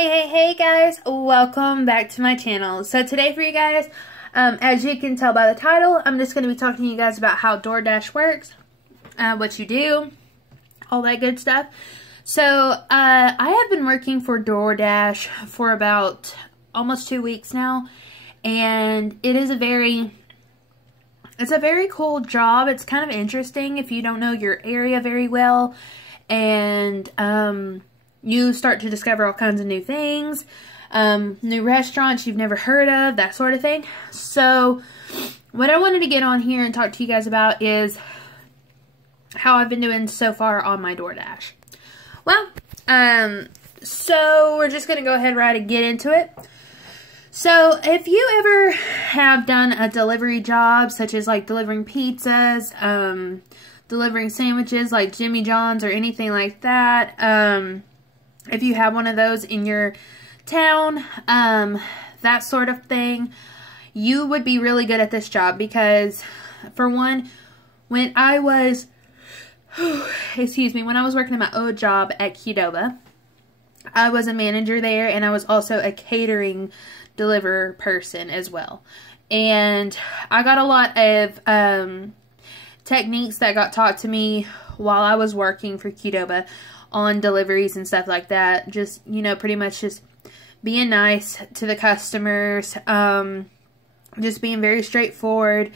Hey guys, welcome back to my channel. So today for you guys, as you can tell by the title, I'm just going to be talking to you guys about how Doordash works, what you do, all that good stuff. So I have been working for Doordash for about almost 2 weeks now, and it is a very cool job. It's kind of interesting if you don't know your area very well, and you start to discover all kinds of new things, new restaurants you've never heard of, that sort of thing. So what I wanted to get on here and talk to you guys about is how I've been doing so far on my Doordash. Well, so we're just going to go ahead right and get into it. So if you ever have done a delivery job, such as like delivering pizzas, delivering sandwiches like Jimmy John's or anything like that, if you have one of those in your town, that sort of thing, you would be really good at this job because, for one, when I was, when I was working at my old job at Qdoba, I was a manager there, and I was also a catering deliverer person as well. And I got a lot of techniques that got taught to me while I was working for Qdoba on deliveries and stuff like that. Just, you know, pretty much just being nice to the customers, just being very straightforward,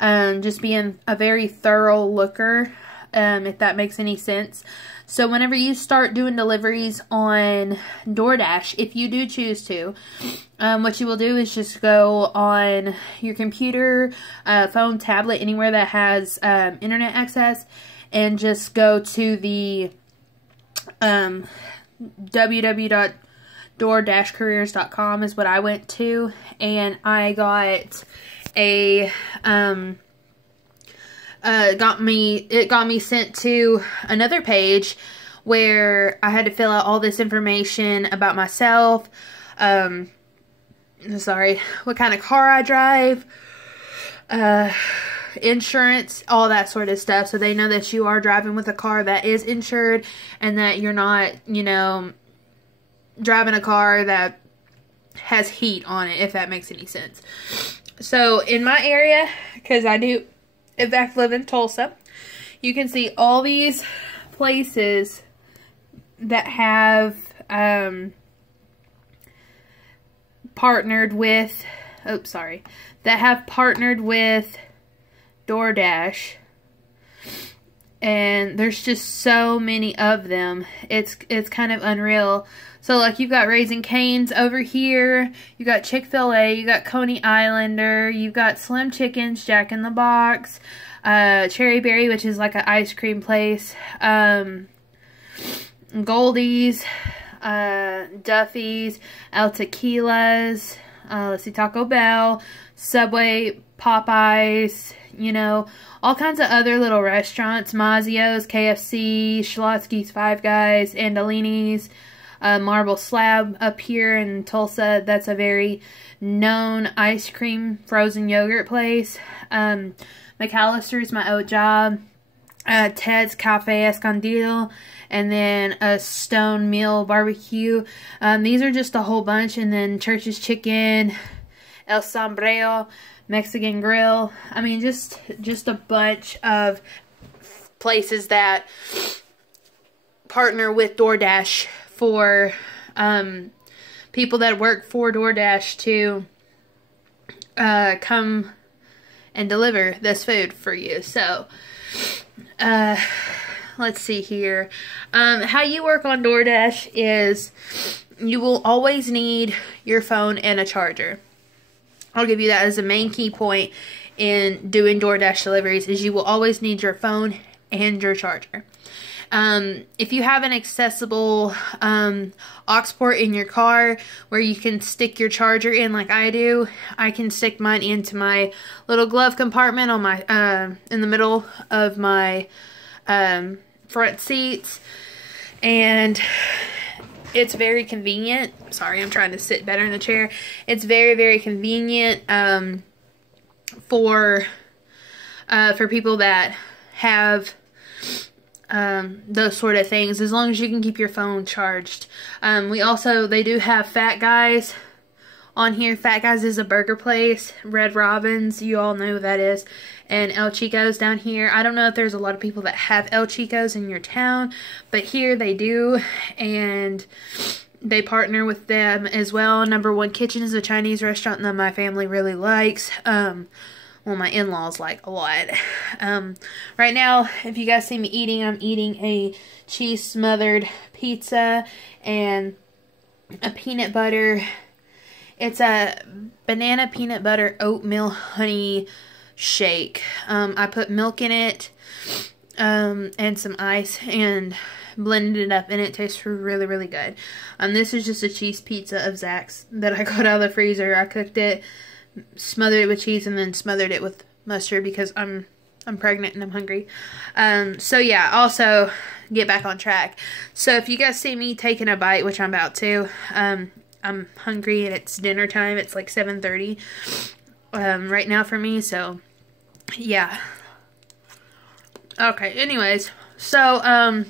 just being a very thorough looker, if that makes any sense. So whenever you start doing deliveries on Doordash, if you do choose to, what you will do is just go on your computer, phone, tablet, anywhere that has internet access, and just go to the www.doordashcareers.com is what I went to, and I got a it got me sent to another page where I had to fill out all this information about myself, what kind of car I drive, insurance, all that sort of stuff, so they know that you are driving with a car that is insured and that you're not, you know, driving a car that has heat on it, if that makes any sense. So in my area, because I do in fact live in Tulsa, you can see all these places that have partnered with Doordash, and there's just so many of them. It's kind of unreal. So like, you've got Raising Cane's over here, you got Chick-fil-A, you got Coney Islander, you've got Slim Chickens, Jack in the Box, Cherry Berry, which is like an ice cream place, Goldie's, Duffy's, El Tequila's, let's see, Taco Bell, Subway, Popeyes, you know, all kinds of other little restaurants, Mazio's, KFC, Schlotsky's, Five Guys, Andolini's, Marble Slab up here in Tulsa. That's a very known ice cream frozen yogurt place. McAllister's, my old job. Ted's Cafe Escondido, and then a Stone Mill Barbecue. These are just a whole bunch, and then Church's Chicken, El Sombrero, Mexican Grill. I mean, just a bunch of places that partner with Doordash for people that work for Doordash to come and deliver this food for you. So let's see here. How you work on Doordash is you will always need your phone and a charger. I'll give you that as a main key point in doing Doordash deliveries, is you will always need your phone and your charger. If you have an accessible aux port in your car where you can stick your charger in like I do, I can stick mine into my little glove compartment on my in the middle of my front seats, and it's very convenient. Sorry, I'm trying to sit better in the chair. It's very convenient for people that have those sort of things, as long as you can keep your phone charged. They do have Fat Guys on here. Fat Guys is a burger place. Red Robin's, you all know who that is. And El Chico's down here. I don't know if there's a lot of people that have El Chico's in your town, but here they do, and they partner with them as well. Number One Kitchen is a Chinese restaurant that my family really likes. Well, my in-laws like a lot. Right now, if you guys see me eating, I'm eating a cheese smothered pizza and a peanut butter. It's a banana peanut butter oatmeal honey shake. I put milk in it and some ice and blended it up, and it tastes really, really good. This is just a cheese pizza of Zach's that I got out of the freezer. I cooked it, smothered it with cheese, and then smothered it with mustard because I'm pregnant and I'm hungry. So yeah, also get back on track. So if you guys see me taking a bite, which I'm about to, I'm hungry and it's dinner time. It's like 7:30 right now for me, so yeah. Okay, anyways, so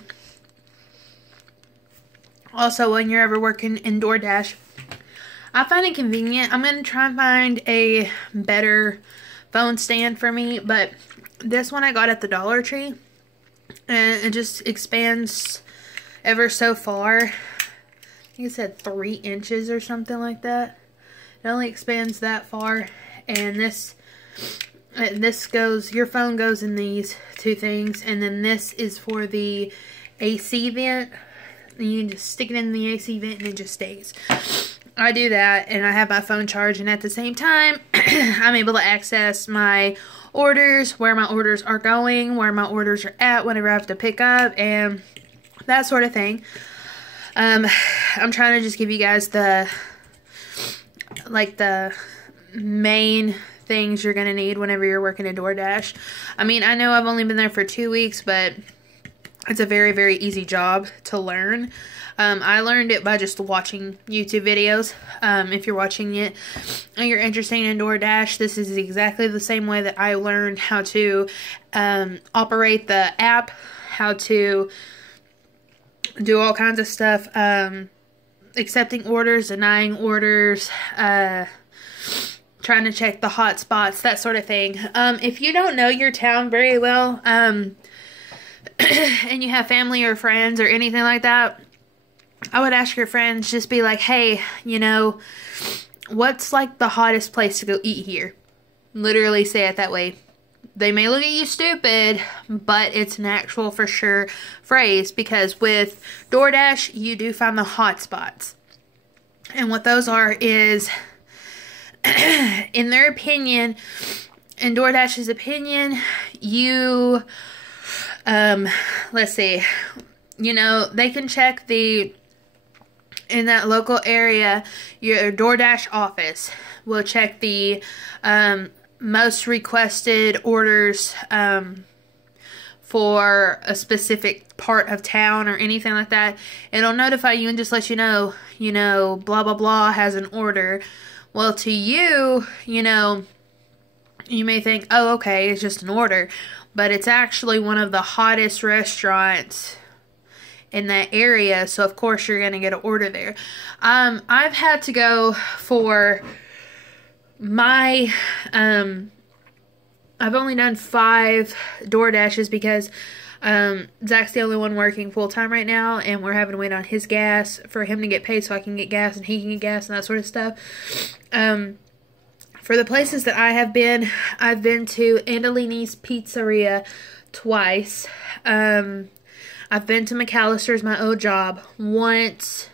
also when you're ever working in Doordash, I find it convenient. I'm going to try and find a better phone stand for me, but this one I got at the Dollar Tree, and it just expands ever so far. I think it said 3 inches or something like that. It only expands that far, and this goes, your phone goes in these 2 things, and then this is for the AC vent. And you just stick it in the AC vent and it just stays. I do that, and I have my phone charged, and at the same time, I'm able to access my orders, where my orders are going, where my orders are at, whenever I have to pick up, and that sort of thing. I'm trying to just give you guys the main things you're going to need whenever you're working at Doordash. I mean, I know I've only been there for 2 weeks, but it's a very, very easy job to learn. I learned it by just watching YouTube videos. If you're watching it and you're interested in Doordash, this is exactly the same way that I learned how to operate the app, how to do all kinds of stuff, accepting orders, denying orders, trying to check the hot spots, that sort of thing. If you don't know your town very well, and you have family or friends or anything like that, I would ask your friends, just be like, hey, you know, what's like the hottest place to go eat here? Literally say it that way. They may look at you stupid, but it's an actual for sure phrase, because with Doordash, you do find the hot spots. And what those are is, in their opinion, in Doordash's opinion, you, let's see, you know, they can check in that local area, your Doordash office will check the most requested orders for a specific part of town or anything like that. It'll notify you and just let you know, blah, blah, blah has an order. Well, to you, you know, you may think, oh, okay, it's just an order. But it's actually one of the hottest restaurants in that area, so of course you're going to get an order there. I've had to go for my, I've only done 5 Doordashes because Zach's the only one working full-time right now, and we're having to wait on his gas for him to get paid so I can get gas and he can get gas and that sort of stuff. For the places that I have been, I've been to Andolini's Pizzeria twice. I've been to McAllister's, my old job, once.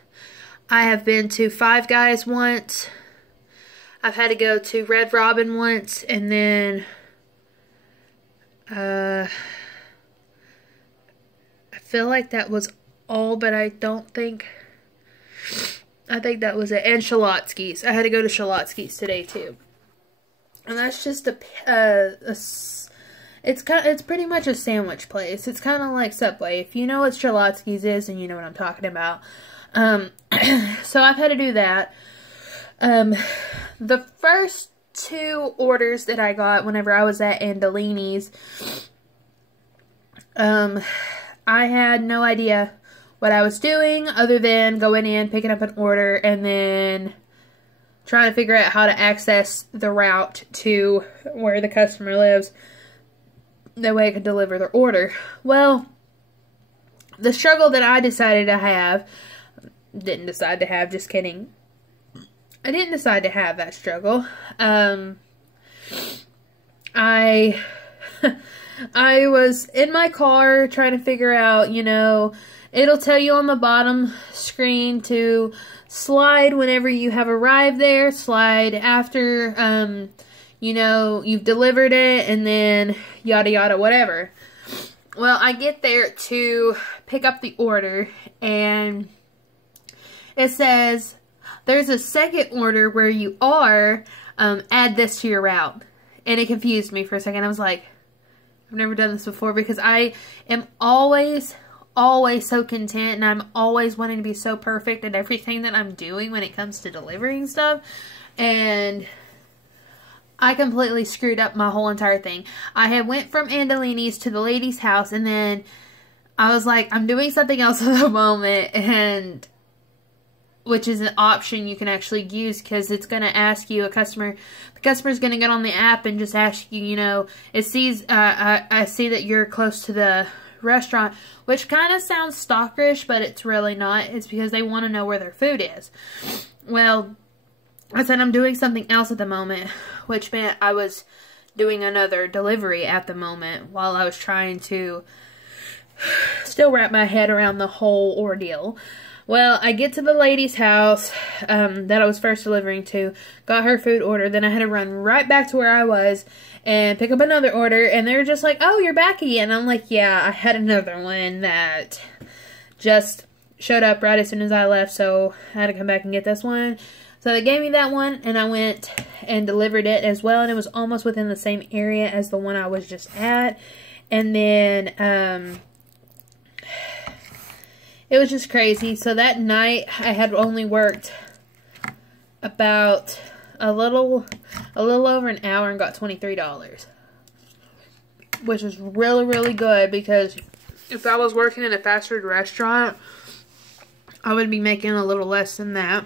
I have been to Five Guys once. I've had to go to Red Robin once, and then I feel like that was all, but I don't think, I think that was it. And Shalotsky's. I had to go to Shalotsky's today too. And that's just it's pretty much a sandwich place. It's kind of like Subway. If you know what Shalotsky's is, and you know what I'm talking about. So I've had to do that. The first 2 orders that I got whenever I was at Andolini's, I had no idea what I was doing other than going in, picking up an order, and then trying to figure out how to access the route to where the customer lives. That way I could deliver their order. Well, the struggle that I decided to have, didn't decide to have, just kidding. I didn't decide to have that struggle. I was in my car trying to figure out, you know, it'll tell you on the bottom screen to slide whenever you have arrived there, slide after, you know, you've delivered it, and then yada yada whatever. Well, I get there to pick up the order, and it says, there's a second order where you are, add this to your route. And it confused me for a second. I was like, I've never done this before, because I am always so content, and I'm always wanting to be so perfect at everything that I'm doing when it comes to delivering stuff. And I completely screwed up my whole entire thing. I had went from Andolini's to the lady's house, and then I was like, I'm doing something else at the moment, and which is an option you can actually use, because it's going to ask you, the customer's going to get on the app and just ask you, you know, it sees, I see that you're close to the restaurant, which kind of sounds stalkerish, but it's really not. It's because they want to know where their food is. Well, I said I'm doing something else at the moment, which meant I was doing another delivery at the moment while I was trying to still wrap my head around the whole ordeal. Well, I get to the lady's house that I was first delivering to, got her food order, then I had to run right back to where I was and pick up another order, and they were just like, oh, you're back again. I'm like, yeah, I had another one that just showed up right as soon as I left, so I had to come back and get this one. So they gave me that one, and I went and delivered it as well, and it was almost within the same area as the one I was just at. And then, it was just crazy. So that night, I had only worked about a little over an hour and got $23. Which is really, really good, because if I was working in a fast food restaurant, I would be making a little less than that.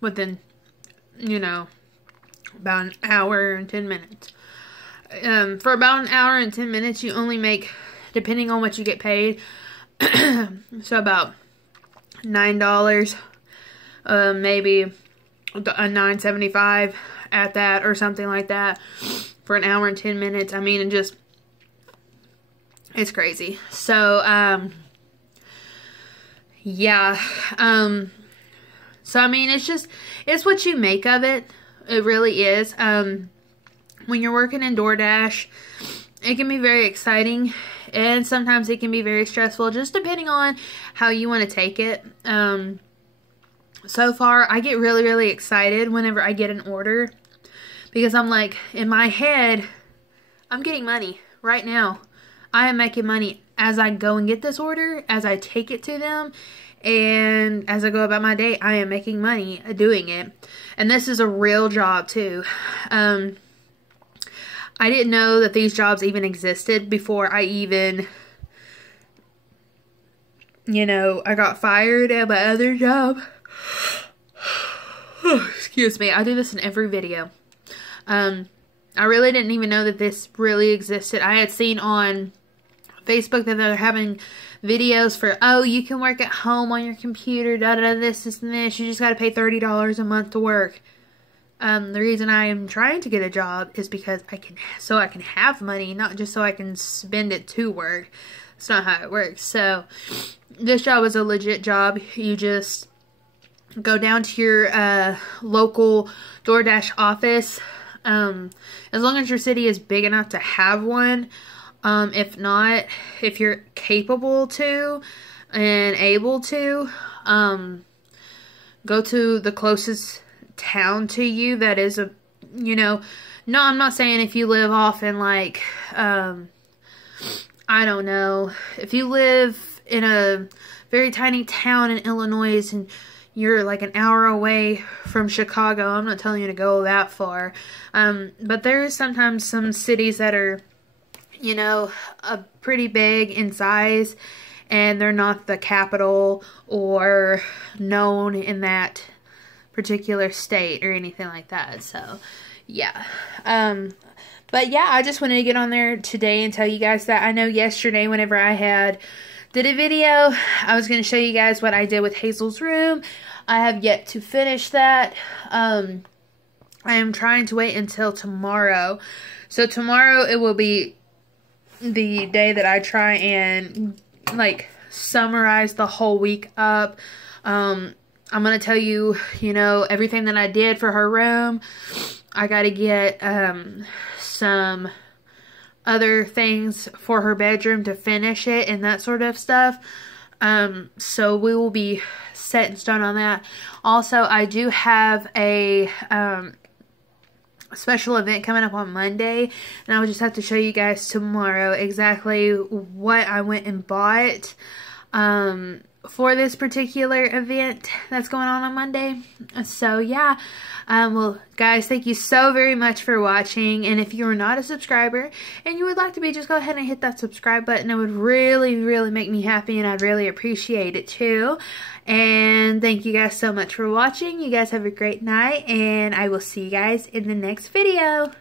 Within, you know, about an hour and 10 minutes. For about an hour and 10 minutes, you only make, depending on what you get paid, so about $9, maybe a $9.75 at that, or something like that, for an hour and 10 minutes. I mean, it's crazy. So, yeah, so, I mean, it's what you make of it. It really is. When you're working in Doordash, it can be very exciting, and sometimes it can be very stressful, just depending on how you want to take it. So far, I get really, really excited whenever I get an order, because I'm like, in my head, I'm getting money right now. I am making money as I go and get this order, as I take it to them, and as I go about my day. I am making money doing it. And this is a real job too. I didn't know that these jobs even existed before I even, you know, I got fired at my other job. Excuse me, I do this in every video. I really didn't even know that this really existed. I had seen on Facebook that they're having videos for, oh, you can work at home on your computer, this, and this. You just got to pay $30 a month to work. The reason I am trying to get a job is because I can have money, not just so I can spend it to work. That's not how it works. So, this job is a legit job. You just go down to your local Doordash office. As long as your city is big enough to have one. If not, if you're capable to and able to, go to the closest town to you that is a, you know, no, I'm not saying if you live off in like, I don't know, if you live in a very tiny town in Illinois and you're like an hour away from Chicago, I'm not telling you to go that far, but there is sometimes some cities that are, you know, pretty big in size, and they're not the capital or known in that particular state or anything like that. So yeah, but yeah, I just wanted to get on there today and tell you guys that. I know yesterday whenever I did a video, I was going to show you guys what I did with Hazel's room. I have yet to finish that. I am trying to wait until tomorrow. So tomorrow it will be the day that I try and like summarize the whole week up. I'm going to tell you, you know, everything that I did for her room. I got to get some other things for her bedroom to finish it and that sort of stuff. So we will be set in stone on that. Also, I do have a special event coming up on Monday, and I will just have to show you guys tomorrow exactly what I went and bought for this particular event that's going on Monday. So yeah, well guys, thank you so very much for watching, and if you are not a subscriber and you would like to be, just go ahead and hit that subscribe button. It would really make me happy, and I'd really appreciate it too. And thank you guys so much for watching. You guys have a great night, and I will see you guys in the next video.